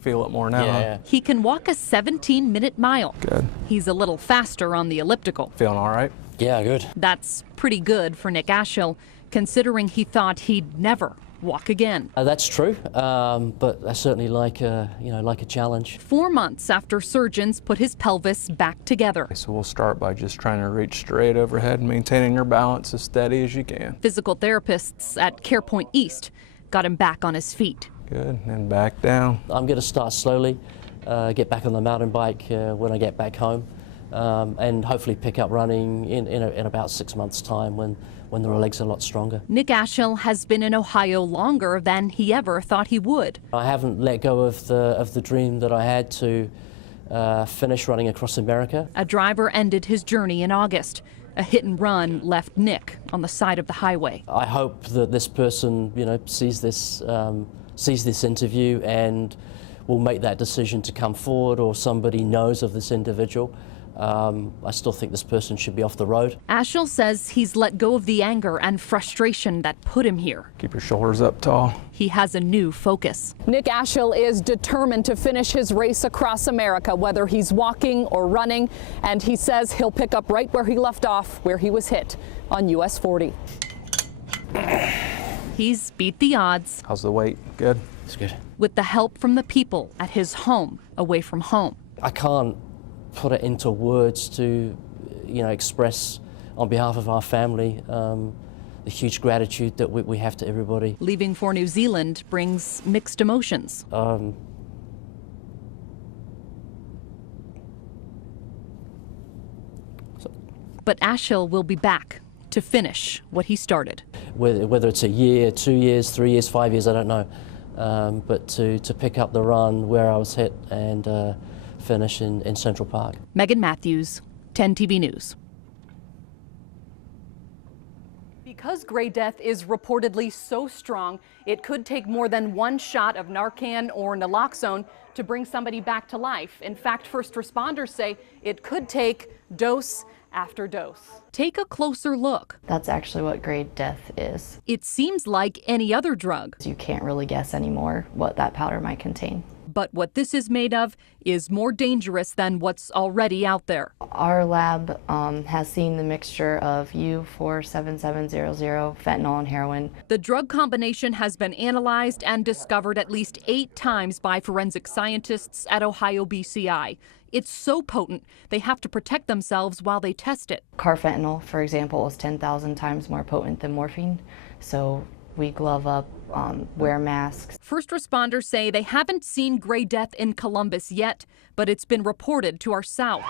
Feel it more now. Yeah. He can walk a 17-minute mile. Good. He's a little faster on the elliptical. Feeling all right? Yeah, good. That's pretty good for Nick Ashel, considering he thought he'd never walk again. That's true, but I certainly like a challenge. 4 months after surgeons put his pelvis back together. So we'll start by just trying to reach straight overhead, maintaining your balance as steady as you can. Physical therapists at CarePoint East got him back on his feet. Good, and back down. I'm going to start slowly, get back on the mountain bike when I get back home, and hopefully pick up running in about 6 months' time when the legs are a lot stronger. Nick Ashel has been in Ohio longer than he ever thought he would. I haven't let go of the dream that I had to finish running across America. A driver ended his journey in August. A hit and run left Nick on the side of the highway. I hope that this person, sees this interview and will make that decision to come forward, or somebody knows of this individual. I still think this person should be off the road. Ashel says he's let go of the anger and frustration that put him here. Keep your shoulders up tall. He has a new focus. Nick Ashel is determined to finish his race across America, whether he's walking or running, and he says he'll pick up right where he left off, where he was hit on US 40. He's beat the odds. How's the weight? Good? It's good. With the help from the people at his home, away from home. I can't put it into words to, express on behalf of our family the huge gratitude that we have to everybody. Leaving for New Zealand brings mixed emotions. But Ashel will be back to finish what he started. Whether it's a year, 2 years, 3 years, 5 years, I don't know. But to pick up the run where I was hit and finish in Central Park. Megan Matthews, 10 TV News. Because gray death is reportedly so strong, it could take more than one shot of Narcan or naloxone to bring somebody back to life. In fact, first responders say it could take dose after dose. Take a closer look. That's actually what gray death is. It seems like any other drug. You can't really guess anymore what that powder might contain. But what this is made of is more dangerous than what's already out there. Our lab has seen the mixture of U47700, fentanyl, and heroin. The drug combination has been analyzed and discovered at least 8 times by forensic scientists at Ohio BCI. It's so potent, they have to protect themselves while they test it. Carfentanil, for example, is 10,000 times more potent than morphine. So we glove up, wear masks. First responders say they haven't seen gray death in Columbus yet, but it's been reported to our south.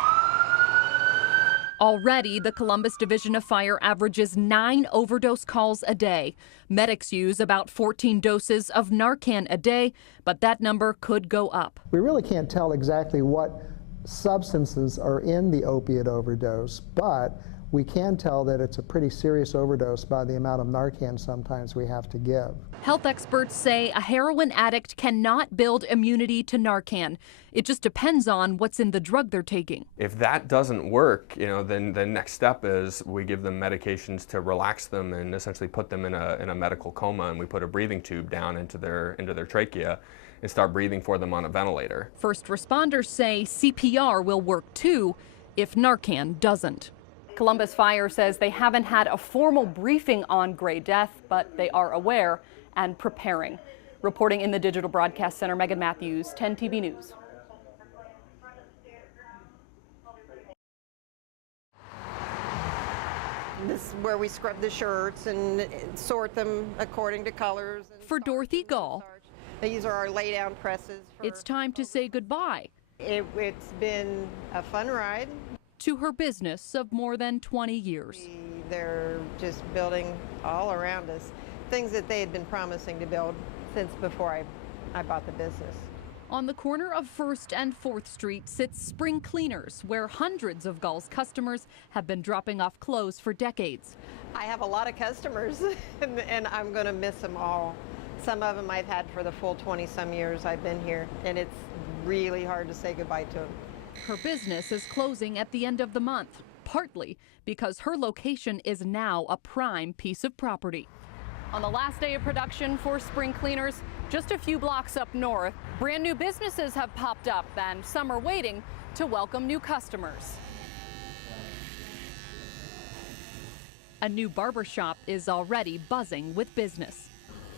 Already, the Columbus Division of Fire averages 9 overdose calls a day. Medics use about 14 doses of Narcan a day, but that number could go up. We really can't tell exactly what substances are in the opiate overdose, but we can tell that it's a pretty serious overdose by the amount of Narcan sometimes we have to give. Health experts say a heroin addict cannot build immunity to Narcan. It just depends on what's in the drug they're taking. If that doesn't work, then the next step is we give them medications to relax them and essentially put them in a medical coma, and we put a breathing tube down into their trachea and start breathing for them on a ventilator. First responders say CPR will work too if Narcan doesn't. Columbus Fire says they haven't had a formal briefing on gray death, but they are aware and preparing. Reporting in the Digital Broadcast Center, Megan Matthews, 10 TV News. This is where we scrub the shirts and sort them according to colors. For Dorothy Gall, these are our lay-down presses. it's time to say goodbye. It's been a fun ride. To her business of more than 20 years. They're just building all around us, things that they had been promising to build since before I bought the business. On the corner of 1st and 4th Street sits Spring Cleaners, where hundreds of Gall's customers have been dropping off clothes for decades. I have a lot of customers, and I'm going to miss them all. Some of them I've had for the full 20-some years I've been here, and it's really hard to say goodbye to them. Her business is closing at the end of the month, partly because her location is now a prime piece of property. On the last day of production for Spring Cleaners, Just a few blocks up north, brand new businesses have popped up and some are waiting to welcome new customers. A new barbershop is already buzzing with business.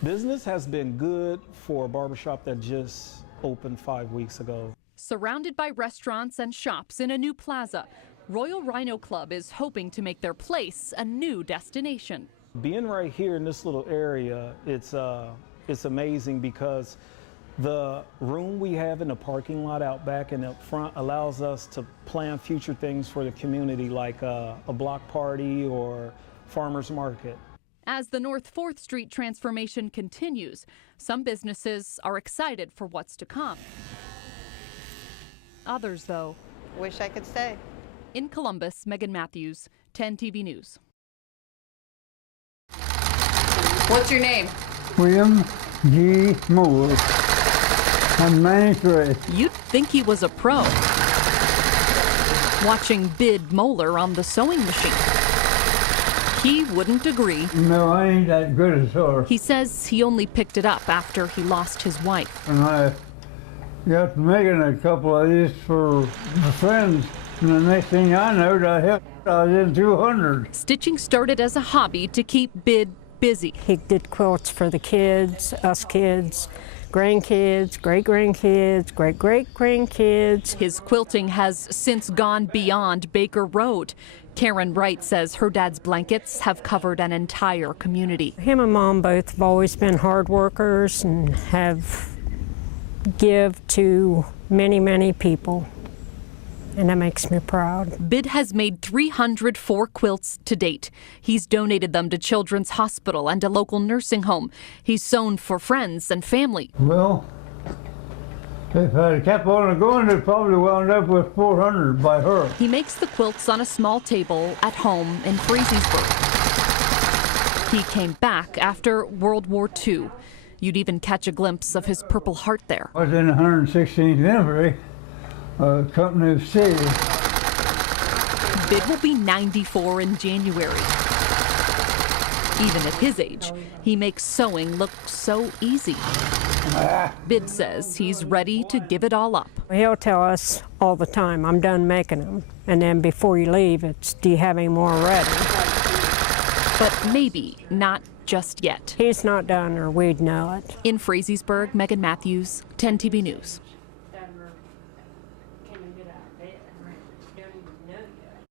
Business has been good for a barbershop that just opened 5 weeks ago. Surrounded by restaurants and shops in a new plaza, Royal Rhino Club is hoping to make their place a new destination. Being right here in this little area, it's amazing because the room we have in the parking lot out back and up front allows us to plan future things for the community, like a block party or farmer's market. As the North 4th Street transformation continues, some businesses are excited for what's to come. Others, though. Wish I could stay. In Columbus, Megan Matthews, 10 TV News. What's your name? William G. Moore. I'm 93. You'd think he was a pro. Watching Bid Moeller on the sewing machine. He wouldn't agree. No, I ain't that good as her. He says he only picked it up after he lost his wife. And I got making a couple of these for my friends, and the next thing I know, I was in 200. Stitching started as a hobby to keep Bid busy. He did quilts for the kids, us kids, grandkids, great-grandkids, great-great-grandkids. His quilting has since gone beyond Baker Road. Karen Wright says her dad's blankets have covered an entire community. Him and Mom both have always been hard workers and have give to many, many people, and that makes me proud. Bid has made 304 quilts to date. He's donated them to Children's Hospital and a local nursing home. He's sewn for friends and family. Well, if I kept on going, it probably wound up with 400 by her. He makes the quilts on a small table at home in Freesingsburg. He came back after World War II. You'd even catch a glimpse of his Purple Heart there. I was in the 116th Infantry, Company of C. Bid will be 94 in January. Even at his age, he makes sewing look so easy. Bid says he's ready to give it all up. He'll tell us all the time, I'm done making them. And then before you leave, it's, do you have any more ready? But maybe not just yet. He's not done or we'd know it. In Freesingsburg, Megan Matthews, 10 TV News.